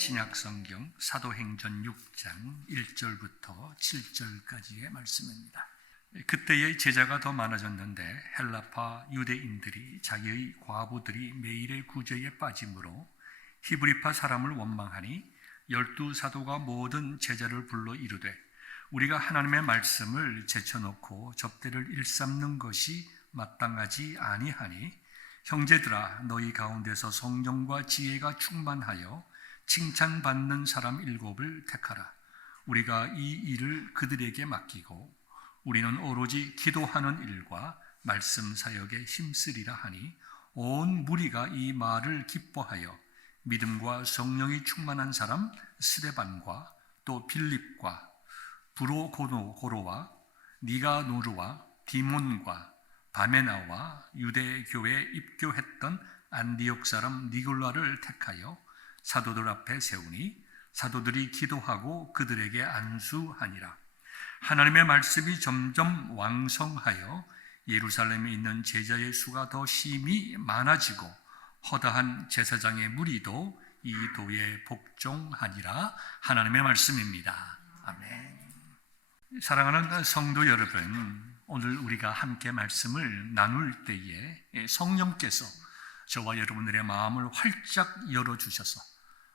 신약성경 사도행전 6장 1절부터 7절까지의 말씀입니다. 그때의 제자가 더 많아졌는데 헬라파 유대인들이 자기의 과부들이 매일의 구제에 빠짐으로 히브리파 사람을 원망하니 12사도가 모든 제자를 불러 이르되 우리가 하나님의 말씀을 제쳐놓고 접대를 일삼는 것이 마땅하지 아니하니 형제들아 너희 가운데서 성령과 지혜가 충만하여 칭찬받는 사람 7을 택하라. 우리가 이 일을 그들에게 맡기고 우리는 오로지 기도하는 일과 말씀 사역에 힘쓰리라 하니 온 무리가 이 말을 기뻐하여 믿음과 성령이 충만한 사람 스데반과 또 빌립과 브로고로와 니가노르와 디몬과 바메나와 유대 교회에 입교했던 안디옥 사람 니골라를 택하여 사도들 앞에 세우니 사도들이 기도하고 그들에게 안수하니라. 하나님의 말씀이 점점 왕성하여 예루살렘에 있는 제자의 수가 더 심히 많아지고 허다한 제사장의 무리도 이 도에 복종하니라. 하나님의 말씀입니다. 아멘. 사랑하는 성도 여러분, 오늘 우리가 함께 말씀을 나눌 때에 성령께서 저와 여러분들의 마음을 활짝 열어주셔서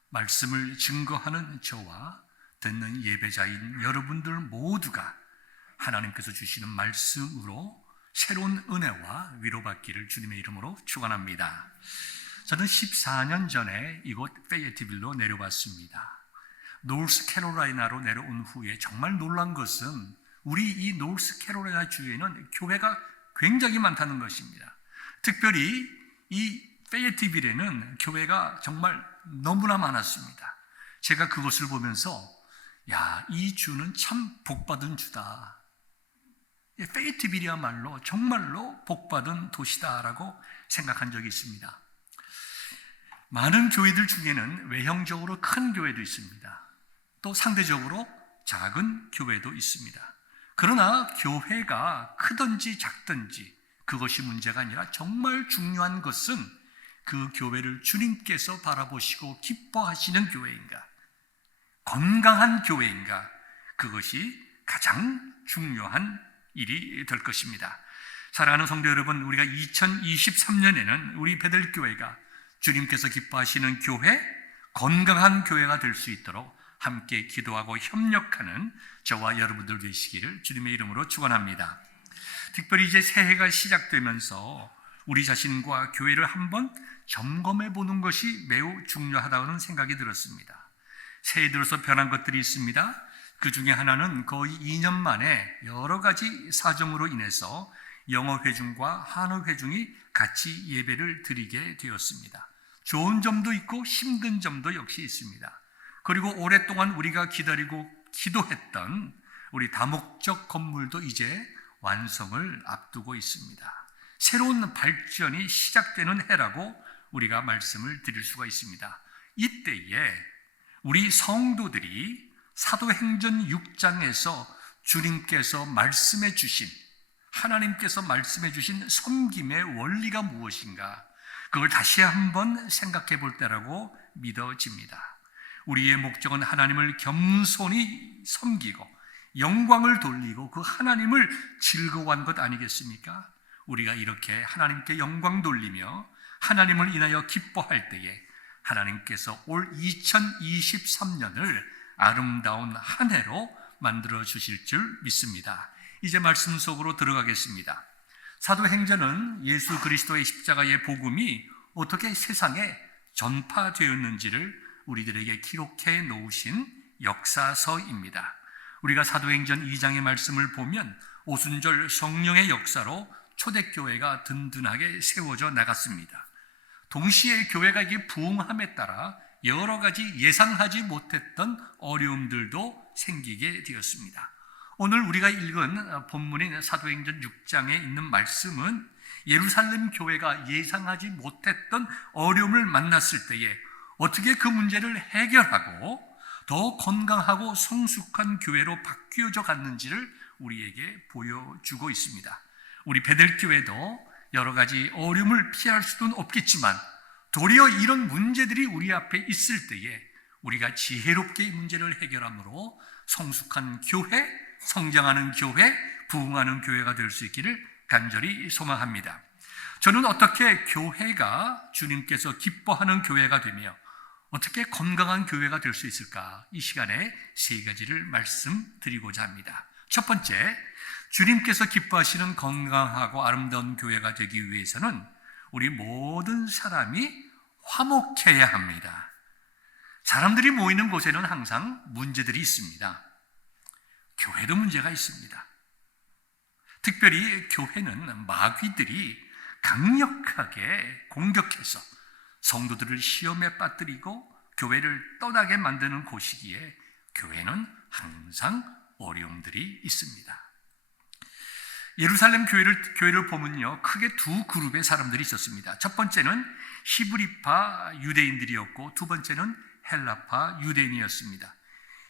말씀을 증거하는 저와 듣는 예배자인 여러분들 모두가 하나님께서 주시는 말씀으로 새로운 은혜와 위로받기를 주님의 이름으로 축원합니다. 저는 14년 전에 이곳 페이에티빌로 내려왔습니다. 노스캐롤라이나로 내려온 후에 정말 놀란 것은 우리 이 노스캐롤라이나 주에는 교회가 굉장히 많다는 것입니다. 특별히 이 페이에티빌에는 교회가 정말 너무나 많았습니다. 제가 그것을 보면서 이 주는 참 복받은 주다. 페이에티빌이야말로 정말로 복받은 도시다라고 생각한 적이 있습니다. 많은 교회들 중에는 외형적으로 큰 교회도 있습니다. 또 상대적으로 작은 교회도 있습니다. 그러나 교회가 크든지 작든지 그것이 문제가 아니라 정말 중요한 것은 그 교회를 주님께서 바라보시고 기뻐하시는 교회인가, 건강한 교회인가, 그것이 가장 중요한 일이 될 것입니다. 사랑하는 성도 여러분, 우리가 2023년에는 우리 베들교회가 주님께서 기뻐하시는 교회, 건강한 교회가 될 수 있도록 함께 기도하고 협력하는 저와 여러분들 되시기를 주님의 이름으로 축원합니다. 특별히 이제 새해가 시작되면서 우리 자신과 교회를 한번 점검해 보는 것이 매우 중요하다는 생각이 들었습니다. 새해 들어서 변한 것들이 있습니다. 그 중에 하나는 거의 2년 만에 여러 가지 사정으로 인해서 영어 회중과 한어 회중이 같이 예배를 드리게 되었습니다. 좋은 점도 있고 힘든 점도 역시 있습니다. 그리고 오랫동안 우리가 기다리고 기도했던 우리 다목적 건물도 이제 완성을 앞두고 있습니다. 새로운 발전이 시작되는 해라고 우리가 말씀을 드릴 수가 있습니다. 이때에 우리 성도들이 사도행전 6장에서 주님께서 말씀해 주신, 하나님께서 말씀해 주신 섬김의 원리가 무엇인가, 그걸 다시 한번 생각해 볼 때라고 믿어집니다. 우리의 목적은 하나님을 겸손히 섬기고 영광을 돌리고 그 하나님을 즐거워한 것 아니겠습니까? 우리가 이렇게 하나님께 영광 돌리며 하나님을 인하여 기뻐할 때에 하나님께서 올 2023년을 아름다운 한 해로 만들어 주실 줄 믿습니다. 이제 말씀 속으로 들어가겠습니다. 사도행전은 예수 그리스도의 십자가의 복음이 어떻게 세상에 전파되었는지를 우리들에게 기록해 놓으신 역사서입니다. 우리가 사도행전 2장의 말씀을 보면 오순절 성령의 역사로 초대교회가 든든하게 세워져 나갔습니다. 동시에 교회가 이게 부흥함에 따라 여러 가지 예상하지 못했던 어려움들도 생기게 되었습니다. 오늘 우리가 읽은 본문인 사도행전 6장에 있는 말씀은 예루살렘 교회가 예상하지 못했던 어려움을 만났을 때에 어떻게 그 문제를 해결하고 더 건강하고 성숙한 교회로 바뀌어져 갔는지를 우리에게 보여주고 있습니다. 우리 베들교회도 여러 가지 어려움을 피할 수는 없겠지만 도리어 이런 문제들이 우리 앞에 있을 때에 우리가 지혜롭게 이 문제를 해결함으로 성숙한 교회, 성장하는 교회, 부흥하는 교회가 될 수 있기를 간절히 소망합니다. 저는 어떻게 교회가 주님께서 기뻐하는 교회가 되며 어떻게 건강한 교회가 될 수 있을까? 이 시간에 세 가지를 말씀드리고자 합니다. 첫 번째, 주님께서 기뻐하시는 건강하고 아름다운 교회가 되기 위해서는 우리 모든 사람이 화목해야 합니다. 사람들이 모이는 곳에는 항상 문제들이 있습니다. 교회도 문제가 있습니다. 특별히 교회는 마귀들이 강력하게 공격해서 성도들을 시험에 빠뜨리고 교회를 떠나게 만드는 곳이기에 교회는 항상 어려움들이 있습니다. 예루살렘 교회를 보면요, 크게 두 그룹의 사람들이 있었습니다. 첫 번째는 히브리파 유대인들이었고 두 번째는 헬라파 유대인이었습니다.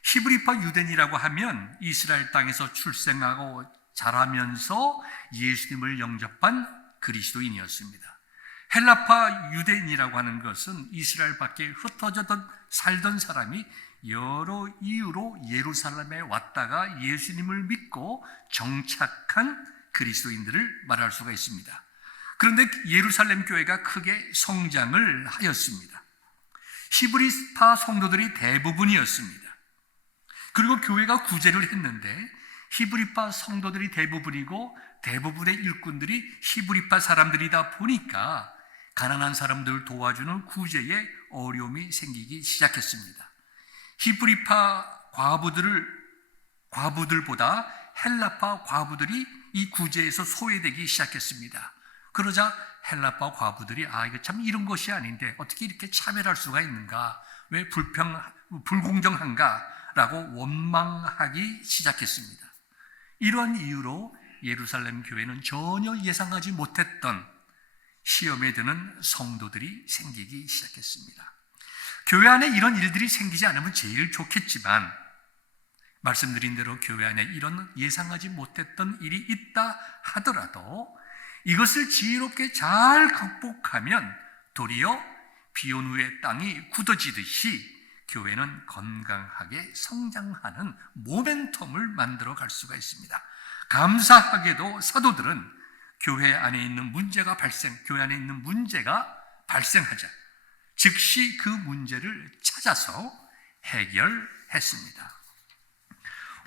히브리파 유대인이라고 하면 이스라엘 땅에서 출생하고 자라면서 예수님을 영접한 그리스도인이었습니다. 헬라파 유대인이라고 하는 것은 이스라엘 밖에 흩어져 살던 사람이 여러 이유로 예루살렘에 왔다가 예수님을 믿고 정착한 그리스도인들을 말할 수가 있습니다. 그런데 예루살렘 교회가 크게 성장을 하였습니다. 히브리파 성도들이 대부분이었습니다. 그리고 교회가 구제를 했는데 히브리파 성도들이 대부분이고 대부분의 일꾼들이 히브리파 사람들이다 보니까 가난한 사람들을 도와주는 구제에 어려움이 생기기 시작했습니다. 히브리파 과부들보다 헬라파 과부들이 이 구제에서 소외되기 시작했습니다. 그러자 헬라파 과부들이 이거 참 이런 것이 아닌데 어떻게 이렇게 차별할 수가 있는가? 왜 불공정한가? 라고 원망하기 시작했습니다. 이러한 이유로 예루살렘 교회는 전혀 예상하지 못했던 시험에 드는 성도들이 생기기 시작했습니다. 교회 안에 이런 일들이 생기지 않으면 제일 좋겠지만 말씀드린 대로 교회 안에 이런 예상하지 못했던 일이 있다 하더라도 이것을 지혜롭게 잘 극복하면 도리어 비온 후에 땅이 굳어지듯이 교회는 건강하게 성장하는 모멘텀을 만들어 갈 수가 있습니다. 감사하게도 사도들은 교회 안에 있는 문제가 발생하자 즉시 그 문제를 찾아서 해결했습니다.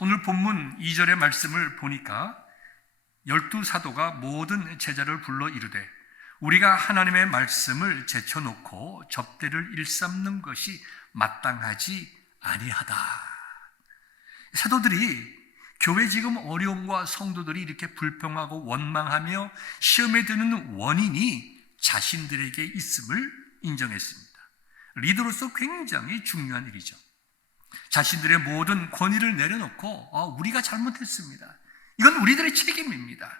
오늘 본문 2절의 말씀을 보니까 12사도가 모든 제자를 불러 이르되 우리가 하나님의 말씀을 제쳐놓고 접대를 일삼는 것이 마땅하지 아니하다. 사도들이 교회 지금 어려움과 성도들이 이렇게 불평하고 원망하며 시험에 드는 원인이 자신들에게 있음을 인정했습니다. 리더로서 굉장히 중요한 일이죠. 자신들의 모든 권위를 내려놓고 우리가 잘못했습니다. 이건 우리들의 책임입니다.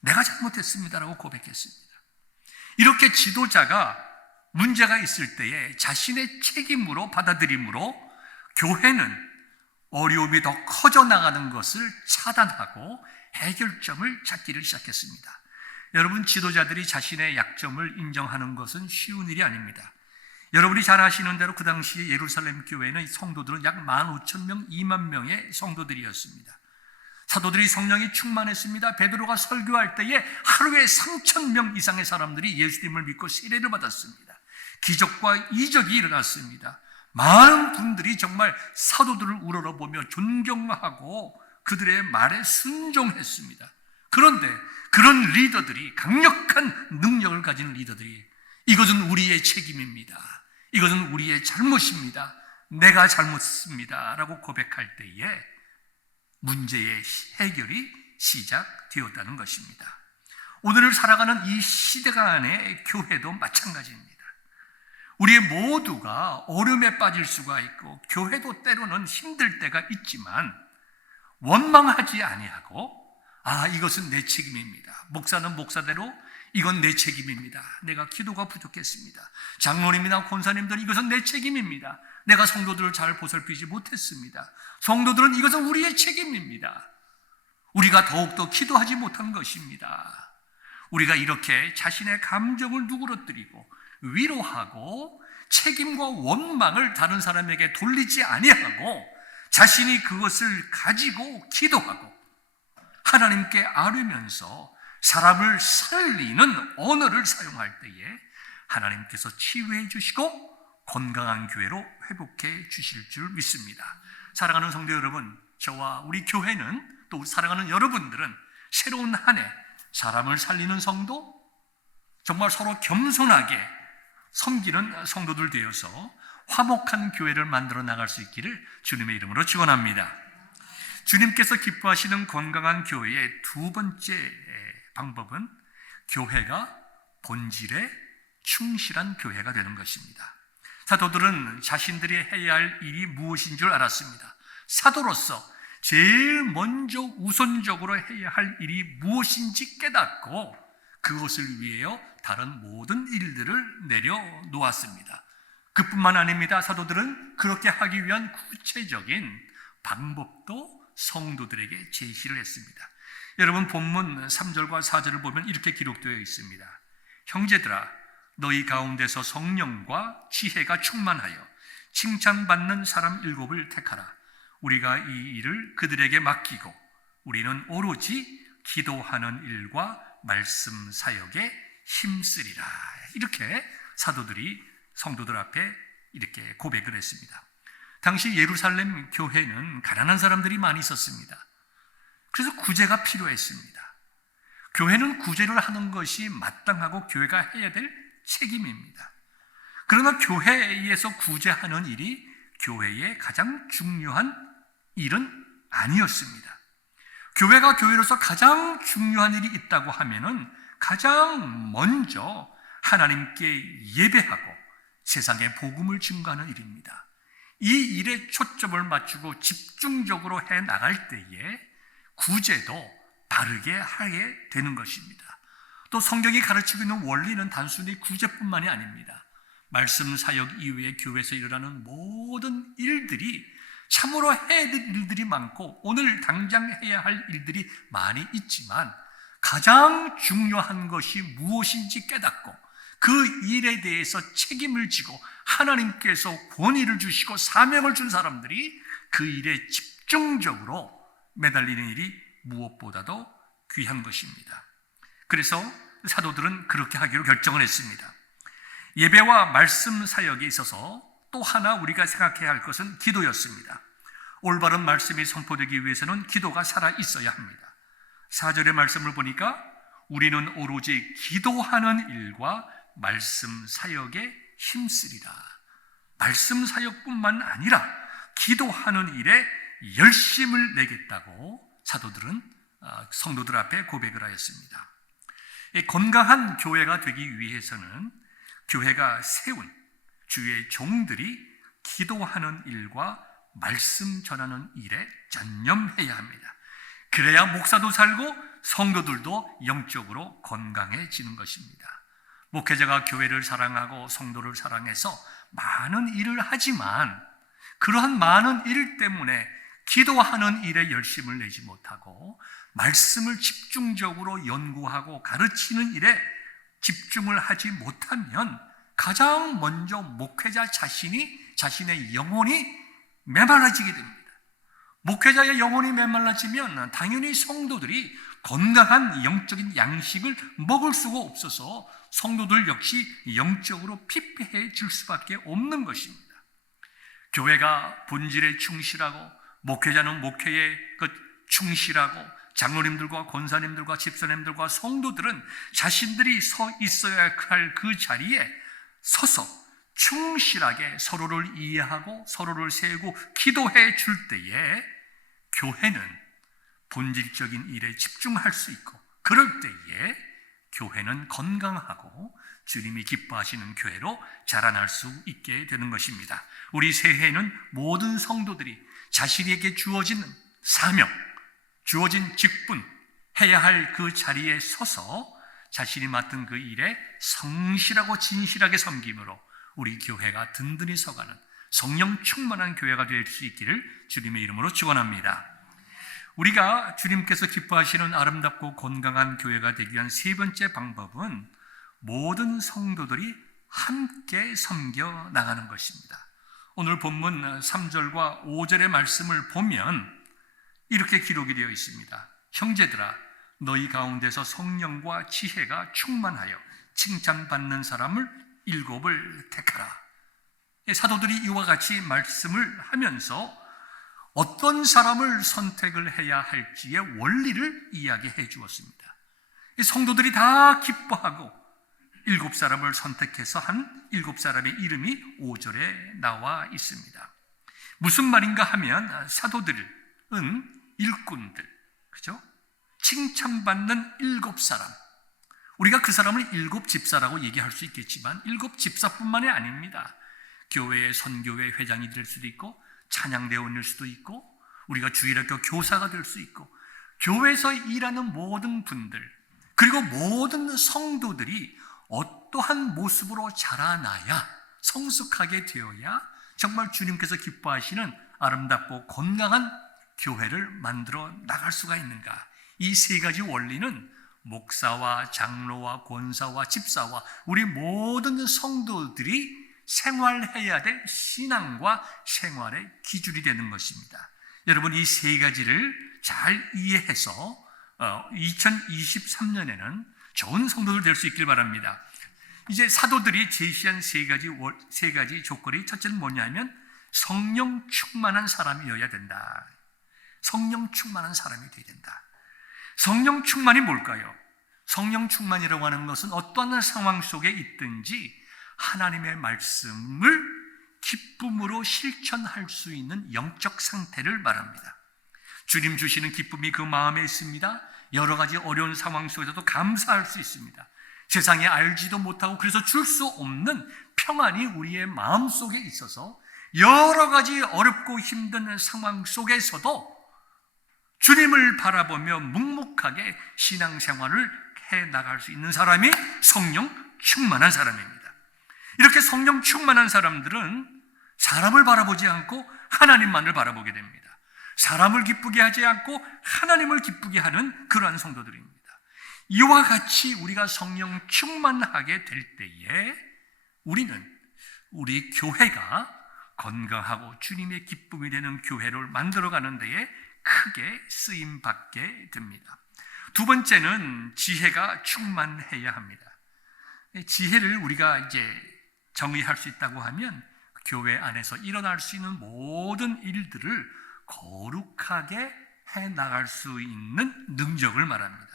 내가 잘못했습니다라고 고백했습니다. 이렇게 지도자가 문제가 있을 때에 자신의 책임으로 받아들임으로 교회는 어려움이 더 커져 나가는 것을 차단하고 해결점을 찾기를 시작했습니다. 여러분, 지도자들이 자신의 약점을 인정하는 것은 쉬운 일이 아닙니다. 여러분이 잘 아시는 대로 그 당시 예루살렘 교회는 성도들은 약 15,000명, 2만 명의 성도들이었습니다. 사도들이 성령이 충만했습니다. 베드로가 설교할 때에 하루에 3,000명 이상의 사람들이 예수님을 믿고 세례를 받았습니다. 기적과 이적이 일어났습니다. 많은 분들이 정말 사도들을 우러러보며 존경하고 그들의 말에 순종했습니다. 그런데 그런 리더들이, 강력한 능력을 가진 리더들이 이것은 우리의 책임입니다. 이것은 우리의 잘못입니다. 내가 잘못했습니다. 라고 고백할 때에 문제의 해결이 시작되었다는 것입니다. 오늘을 살아가는 이 시대가 안에 교회도 마찬가지입니다. 우리 모두가 어려움에 빠질 수가 있고 교회도 때로는 힘들 때가 있지만 원망하지 아니하고 이것은 내 책임입니다. 목사는 목사대로 이건 내 책임입니다. 내가 기도가 부족했습니다. 장로님이나 권사님들 이것은 내 책임입니다. 내가 성도들을 잘 보살피지 못했습니다. 성도들은 이것은 우리의 책임입니다. 우리가 더욱더 기도하지 못한 것입니다. 우리가 이렇게 자신의 감정을 누그러뜨리고 위로하고 책임과 원망을 다른 사람에게 돌리지 아니하고 자신이 그것을 가지고 기도하고 하나님께 아뢰면서 사람을 살리는 언어를 사용할 때에 하나님께서 치유해 주시고 건강한 교회로 회복해 주실 줄 믿습니다. 사랑하는 성도 여러분, 저와 우리 교회는 또 사랑하는 여러분들은 새로운 한 해 사람을 살리는 성도, 정말 서로 겸손하게 섬기는 성도들 되어서 화목한 교회를 만들어 나갈 수 있기를 주님의 이름으로 축원합니다. 주님께서 기뻐하시는 건강한 교회의 두 번째 방법은 교회가 본질에 충실한 교회가 되는 것입니다. 사도들은 자신들이 해야 할 일이 무엇인 줄 알았습니다. 사도로서 제일 먼저 우선적으로 해야 할 일이 무엇인지 깨닫고 그것을 위하여 다른 모든 일들을 내려놓았습니다. 그뿐만 아닙니다. 사도들은 그렇게 하기 위한 구체적인 방법도 성도들에게 제시를 했습니다. 여러분, 본문 3절과 4절을 보면 이렇게 기록되어 있습니다. 형제들아, 너희 가운데서 성령과 지혜가 충만하여 칭찬받는 사람 7을 택하라. 우리가 이 일을 그들에게 맡기고 우리는 오로지 기도하는 일과 말씀 사역에 힘쓰리라. 이렇게 사도들이 성도들 앞에 이렇게 고백을 했습니다. 당시 예루살렘 교회는 가난한 사람들이 많이 있었습니다. 그래서 구제가 필요했습니다. 교회는 구제를 하는 것이 마땅하고 교회가 해야 될 책임입니다. 그러나 교회에서 구제하는 일이 교회의 가장 중요한 일은 아니었습니다. 교회가 교회로서 가장 중요한 일이 있다고 하면은 가장 먼저 하나님께 예배하고 세상에 복음을 증거하는 일입니다. 이 일에 초점을 맞추고 집중적으로 해 나갈 때에 구제도 바르게 하게 되는 것입니다. 또 성경이 가르치고 있는 원리는 단순히 구제뿐만이 아닙니다. 말씀 사역 이후에 교회에서 일어나는 모든 일들이 참으로 해야 될 일들이 많고 오늘 당장 해야 할 일들이 많이 있지만 가장 중요한 것이 무엇인지 깨닫고 그 일에 대해서 책임을 지고 하나님께서 권위를 주시고 사명을 준 사람들이 그 일에 집중적으로 매달리는 일이 무엇보다도 귀한 것입니다. 그래서 사도들은 그렇게 하기로 결정을 했습니다. 예배와 말씀 사역에 있어서 또 하나 우리가 생각해야 할 것은 기도였습니다. 올바른 말씀이 선포되기 위해서는 기도가 살아 있어야 합니다. 4절의 말씀을 보니까 우리는 오로지 기도하는 일과 말씀 사역에 힘쓰리라. 말씀 사역뿐만 아니라 기도하는 일에 열심을 내겠다고 사도들은 성도들 앞에 고백을 하였습니다. 건강한 교회가 되기 위해서는 교회가 세운 주의 종들이 기도하는 일과 말씀 전하는 일에 전념해야 합니다. 그래야 목사도 살고 성도들도 영적으로 건강해지는 것입니다. 목회자가 교회를 사랑하고 성도를 사랑해서 많은 일을 하지만 그러한 많은 일 때문에 기도하는 일에 열심을 내지 못하고 말씀을 집중적으로 연구하고 가르치는 일에 집중을 하지 못하면 가장 먼저 목회자 자신의 영혼이 메말라지게 됩니다. 목회자의 영혼이 메말라지면 당연히 성도들이 건강한 영적인 양식을 먹을 수가 없어서 성도들 역시 영적으로 피폐해질 수밖에 없는 것입니다. 교회가 본질에 충실하고 목회자는 목회에 충실하고 장로님들과 권사님들과 집사님들과 성도들은 자신들이 서 있어야 할 그 자리에 서서 충실하게 서로를 이해하고 서로를 세우고 기도해 줄 때에 교회는 본질적인 일에 집중할 수 있고 그럴 때에 교회는 건강하고 주님이 기뻐하시는 교회로 자라날 수 있게 되는 것입니다. 우리 새해에는 모든 성도들이 자신에게 주어진 사명, 주어진 직분, 해야 할 그 자리에 서서 자신이 맡은 그 일에 성실하고 진실하게 섬김으로 우리 교회가 든든히 서가는 성령 충만한 교회가 될 수 있기를 주님의 이름으로 축원합니다. 우리가 주님께서 기뻐하시는 아름답고 건강한 교회가 되기 위한 세 번째 방법은 모든 성도들이 함께 섬겨 나가는 것입니다. 오늘 본문 3절과 5절의 말씀을 보면 이렇게 기록이 되어 있습니다. 형제들아, 너희 가운데서 성령과 지혜가 충만하여 칭찬받는 사람을 7을 택하라. 사도들이 이와 같이 말씀을 하면서 어떤 사람을 선택을 해야 할지의 원리를 이야기해 주었습니다. 성도들이 다 기뻐하고 7사람을 선택해서 한 7사람의 이름이 5절에 나와 있습니다. 무슨 말인가 하면 사도들은 일꾼들, 그죠? 칭찬받는 7사람. 우리가 그 사람을 7집사라고 얘기할 수 있겠지만 7집사뿐만이 아닙니다. 교회의 선교회 회장이 될 수도 있고 찬양대원일 수도 있고 우리가 주일학교 교사가 될 수 있고 교회에서 일하는 모든 분들 그리고 모든 성도들이 어떠한 모습으로 자라나야 성숙하게 되어야 정말 주님께서 기뻐하시는 아름답고 건강한 교회를 만들어 나갈 수가 있는가. 이 세 가지 원리는 목사와 장로와 권사와 집사와 우리 모든 성도들이 생활해야 될 신앙과 생활의 기준이 되는 것입니다. 여러분, 이 세 가지를 잘 이해해서 2023년에는 좋은 성도들 될 수 있길 바랍니다. 이제 사도들이 제시한 세 가지 조건이 첫째는 뭐냐면 성령 충만한 사람이어야 된다. 성령 충만한 사람이 되어야 된다. 성령 충만이 뭘까요? 성령 충만이라고 하는 것은 어떠한 상황 속에 있든지 하나님의 말씀을 기쁨으로 실천할 수 있는 영적 상태를 말합니다. 주님 주시는 기쁨이 그 마음에 있습니다. 여러 가지 어려운 상황 속에서도 감사할 수 있습니다. 세상에 알지도 못하고 그래서 줄 수 없는 평안이 우리의 마음 속에 있어서 여러 가지 어렵고 힘든 상황 속에서도 주님을 바라보며 묵묵하게 신앙생활을 해나갈 수 있는 사람이 성령 충만한 사람입니다. 이렇게 성령 충만한 사람들은 사람을 바라보지 않고 하나님만을 바라보게 됩니다. 사람을 기쁘게 하지 않고 하나님을 기쁘게 하는 그러한 성도들입니다. 이와 같이 우리가 성령 충만하게 될 때에 우리는 우리 교회가 건강하고 주님의 기쁨이 되는 교회를 만들어가는 데에 크게 쓰임받게 됩니다. 두 번째는 지혜가 충만해야 합니다. 지혜를 우리가 이제 정의할 수 있다고 하면 교회 안에서 일어날 수 있는 모든 일들을 거룩하게 해나갈 수 있는 능력을 말합니다.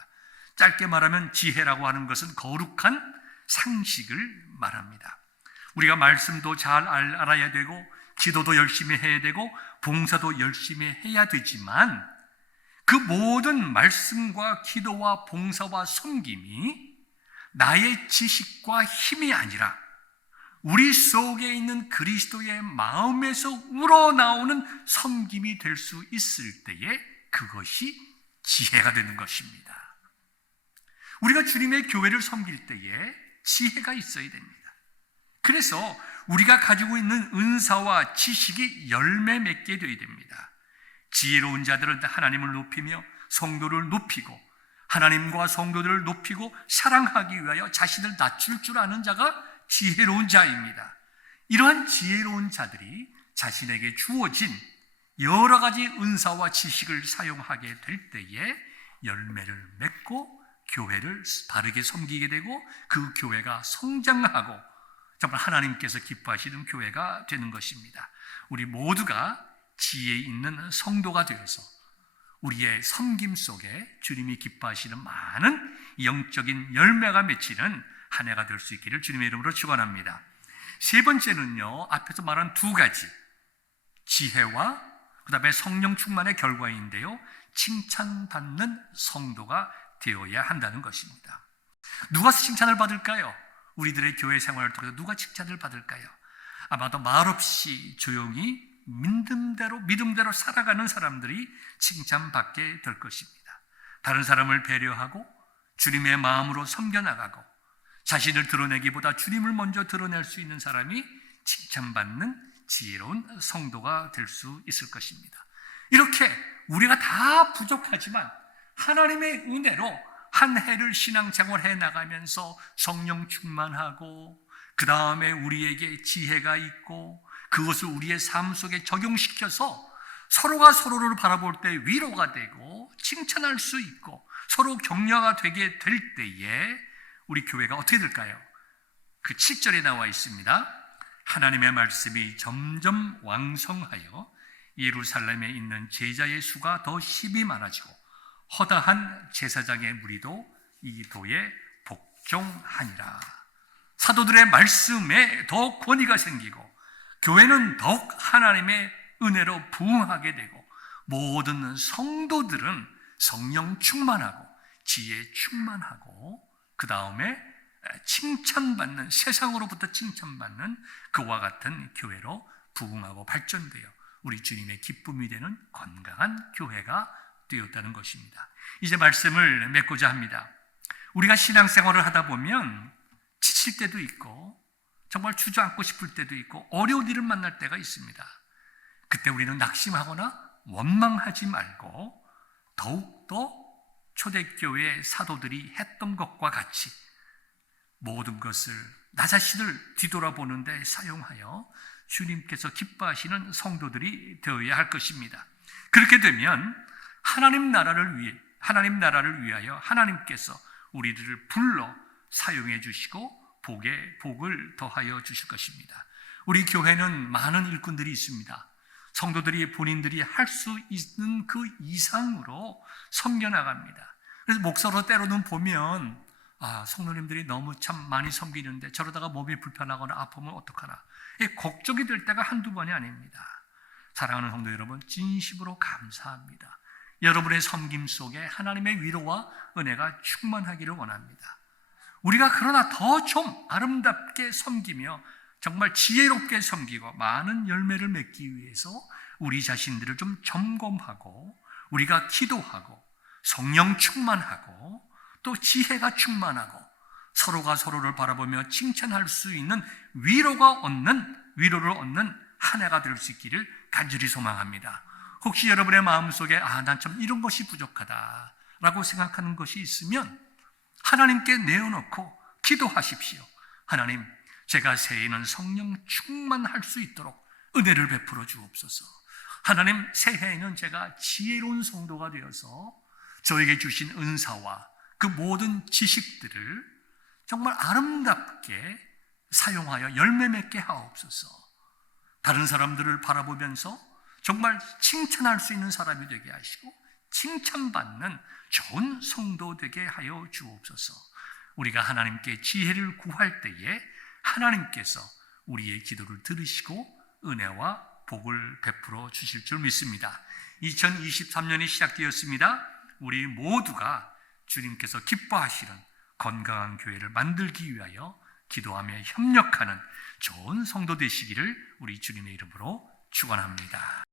짧게 말하면 지혜라고 하는 것은 거룩한 상식을 말합니다. 우리가 말씀도 잘 알아야 되고 기도도 열심히 해야 되고 봉사도 열심히 해야 되지만 그 모든 말씀과 기도와 봉사와 섬김이 나의 지식과 힘이 아니라 우리 속에 있는 그리스도의 마음에서 우러나오는 섬김이 될 수 있을 때에 그것이 지혜가 되는 것입니다. 우리가 주님의 교회를 섬길 때에 지혜가 있어야 됩니다. 그래서 우리가 가지고 있는 은사와 지식이 열매 맺게 되어야 됩니다. 지혜로운 자들은 하나님을 높이며 성도를 높이고 하나님과 성도들을 높이고 사랑하기 위하여 자신을 낮출 줄 아는 자가 지혜로운 자입니다. 이러한 지혜로운 자들이 자신에게 주어진 여러 가지 은사와 지식을 사용하게 될 때에 열매를 맺고 교회를 바르게 섬기게 되고 그 교회가 성장하고 정말 하나님께서 기뻐하시는 교회가 되는 것입니다. 우리 모두가 지혜 있는 성도가 되어서 우리의 섬김 속에 주님이 기뻐하시는 많은 영적인 열매가 맺히는 한 해가 될 수 있기를 주님의 이름으로 축원합니다. 세 번째는요, 앞에서 말한 두 가지 지혜와 그 다음에 성령 충만의 결과인데요, 칭찬받는 성도가 되어야 한다는 것입니다. 누가 칭찬을 받을까요? 우리들의 교회 생활을 통해서 누가 칭찬을 받을까요? 아마도 말없이 조용히 믿음대로 살아가는 사람들이 칭찬받게 될 것입니다. 다른 사람을 배려하고 주님의 마음으로 섬겨나가고 자신을 드러내기보다 주님을 먼저 드러낼 수 있는 사람이 칭찬받는 지혜로운 성도가 될 수 있을 것입니다. 이렇게 우리가 다 부족하지만 하나님의 은혜로 한 해를 신앙생활 해나가면서 성령 충만하고 그 다음에 우리에게 지혜가 있고 그것을 우리의 삶 속에 적용시켜서 서로가 서로를 바라볼 때 위로가 되고 칭찬할 수 있고 서로 격려가 되게 될 때에 우리 교회가 어떻게 될까요? 그 7절에 나와 있습니다. 하나님의 말씀이 점점 왕성하여 예루살렘에 있는 제자의 수가 더 힘이 많아지고 허다한 제사장의 무리도 이 도에 복종하니라. 사도들의 말씀에 더욱 권위가 생기고 교회는 더욱 하나님의 은혜로 부흥하게 되고 모든 성도들은 성령 충만하고 지혜 충만하고 그 다음에 칭찬받는, 세상으로부터 칭찬받는 그와 같은 교회로 부흥하고 발전되어 우리 주님의 기쁨이 되는 건강한 교회가 되었다는 것입니다. 이제 말씀을 맺고자 합니다. 우리가 신앙생활을 하다 보면 지칠 때도 있고 정말 주저앉고 싶을 때도 있고 어려운 일을 만날 때가 있습니다. 그때 우리는 낙심하거나 원망하지 말고 더욱더 초대교회 사도들이 했던 것과 같이 모든 것을 나 자신을 뒤돌아보는 데 사용하여 주님께서 기뻐하시는 성도들이 되어야 할 것입니다. 그렇게 되면 하나님 나라를 위하여 하나님께서 우리들을 불러 사용해 주시고 복을 더하여 주실 것입니다. 우리 교회는 많은 일꾼들이 있습니다. 성도들이 본인들이 할 수 있는 그 이상으로 섬겨나갑니다. 그래서 목사로 때로는 보면 성도님들이 너무 참 많이 섬기는데 저러다가 몸이 불편하거나 아프면 어떡하나 걱정이 될 때가 한두 번이 아닙니다. 사랑하는 성도 여러분, 진심으로 감사합니다. 여러분의 섬김 속에 하나님의 위로와 은혜가 충만하기를 원합니다. 우리가 그러나 더 좀 아름답게 섬기며 정말 지혜롭게 섬기고 많은 열매를 맺기 위해서 우리 자신들을 좀 점검하고 우리가 기도하고 성령 충만하고 또 지혜가 충만하고 서로가 서로를 바라보며 칭찬할 수 있는 위로를 얻는 한 해가 될 수 있기를 간절히 소망합니다. 혹시 여러분의 마음속에 난 참 이런 것이 부족하다라고 생각하는 것이 있으면 하나님께 내어놓고 기도하십시오. 하나님, 제가 새해에는 성령 충만할 수 있도록 은혜를 베풀어 주옵소서. 하나님, 새해에는 제가 지혜로운 성도가 되어서 저에게 주신 은사와 그 모든 지식들을 정말 아름답게 사용하여 열매 맺게 하옵소서. 다른 사람들을 바라보면서 정말 칭찬할 수 있는 사람이 되게 하시고 칭찬받는 좋은 성도 되게 하여 주옵소서. 우리가 하나님께 지혜를 구할 때에 하나님께서 우리의 기도를 들으시고 은혜와 복을 베풀어 주실 줄 믿습니다. 2023년이 시작되었습니다. 우리 모두가 주님께서 기뻐하시는 건강한 교회를 만들기 위하여 기도하며 협력하는 좋은 성도 되시기를 우리 주님의 이름으로 축원합니다.